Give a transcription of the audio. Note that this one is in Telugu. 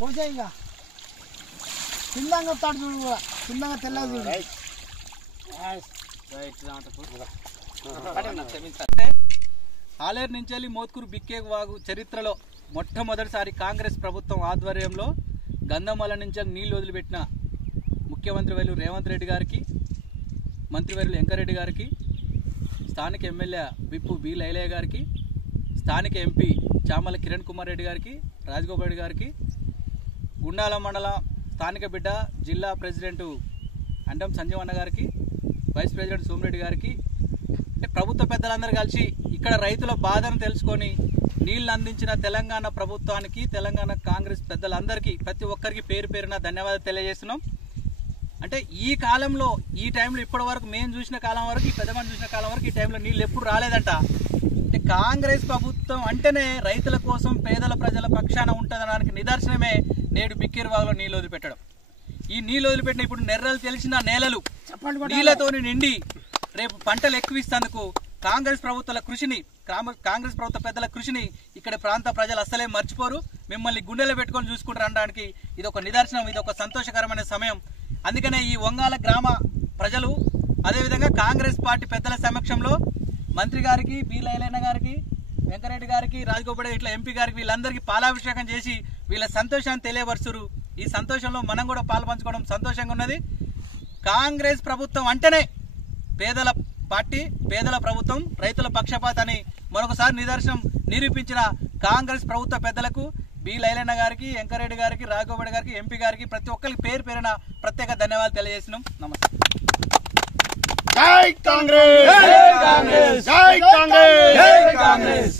పోసేయిగా కిందంగా వస్తాడు చూడు కూడా కిందంగా తెల్లగా చూడు ఆలేరు నుంచి వెళ్ళి మోత్కూరు బిక్కేగు వాగు చరిత్రలో మొట్టమొదటిసారి కాంగ్రెస్ ప్రభుత్వం ఆధ్వర్యంలో గంధమల నుంచి నీళ్లు వదిలిపెట్టిన ముఖ్యమంత్రి వర్యులు రేవంత్ రెడ్డి గారికి, మంత్రివర్యులు వెంకరెడ్డి గారికి, స్థానిక ఎమ్మెల్యే విప్పు బి లైలయ్య గారికి, స్థానిక ఎంపీ చామల కిరణ్ కుమార్ రెడ్డి గారికి, రాజగోపాల్ రెడ్డి గారికి, గుండాల మండలం స్థానిక బిడ్డ జిల్లా ప్రెసిడెంటు అండం సంజీవన్న గారికి, వైస్ ప్రెసిడెంట్ సోమిరెడ్డి గారికి, అంటే ప్రభుత్వ పెద్దలందరూ కలిసి ఇక్కడ రైతుల బాధను తెలుసుకొని నీళ్లు అందించిన తెలంగాణ ప్రభుత్వానికి, తెలంగాణ కాంగ్రెస్ పెద్దలందరికీ ప్రతి ఒక్కరికి పేరు పేరున ధన్యవాదాలు తెలియజేస్తున్నాం. అంటే ఈ కాలంలో ఈ టైంలో ఇప్పటి వరకు మేము చూసిన కాలం వరకు, ఈ పెద్దమంది చూసిన కాలం వరకు ఈ టైంలో నీళ్ళు ఎప్పుడు రాలేదంట. అంటే కాంగ్రెస్ ప్రభుత్వం అంటేనే రైతుల కోసం, పేదల ప్రజల పక్షాన ఉంటుందనడానికి నిదర్శనమే నేడు బిక్కేరువాగులో నీళ్ళు వదిలిపెట్టడం. ఈ నీళ్ళు వదిలిపెట్టిన ఇప్పుడు నెర్రలు తెలిసిన నేలలు నీళ్లతోని నిండి రేపు పంటలు ఎక్కువ ఇస్తేందుకు కాంగ్రెస్ ప్రభుత్వాల కృషిని, కాంగ్రెస్ ప్రభుత్వ పెద్దల కృషిని ఇక్కడ ప్రాంత ప్రజలు అస్సలే మర్చిపోరు. మిమ్మల్ని గుండెలో పెట్టుకొని చూసుకుంటారు అనడానికి ఇది ఒక నిదర్శనం, ఇది ఒక సంతోషకరమైన సమయం. అందుకనే ఈ వంగాల గ్రామ ప్రజలు అదేవిధంగా కాంగ్రెస్ పార్టీ పెద్దల సమక్షంలో మంత్రి గారికి, బి లైలయ్య గారికి, వెంకరెడ్డి గారికి, రాజగోపాల్ ఇట్లా ఎంపీ గారికి వీళ్ళందరికీ పాలాభిషేకం చేసి వీళ్ళ సంతోషాన్ని తెలియపరుస్తున్నారు. ఈ సంతోషంలో మనం కూడా పాల్పంచుకోవడం సంతోషంగా ఉన్నది. కాంగ్రెస్ ప్రభుత్వం అంటేనే పేదల పార్టీ, పేదల ప్రభుత్వం, రైతుల పక్షపాతాన్ని మరొకసారి నిరూపించిన కాంగ్రెస్ ప్రభుత్వ పెద్దలకు బి లైలయ్య గారికి, వెంకరెడ్డి గారికి, రాఘవరెడ్డి గారికి, ఎంపీ గారికి ప్రతి ఒక్కరికి పేరు పేరున ప్రత్యేక ధన్యవాదాలు తెలియజేస్తున్నాం. నమస్తే. జై కాంగ్రెస్, జై కాంగ్రెస్, జై కాంగ్రెస్, జై కాంగ్రెస్.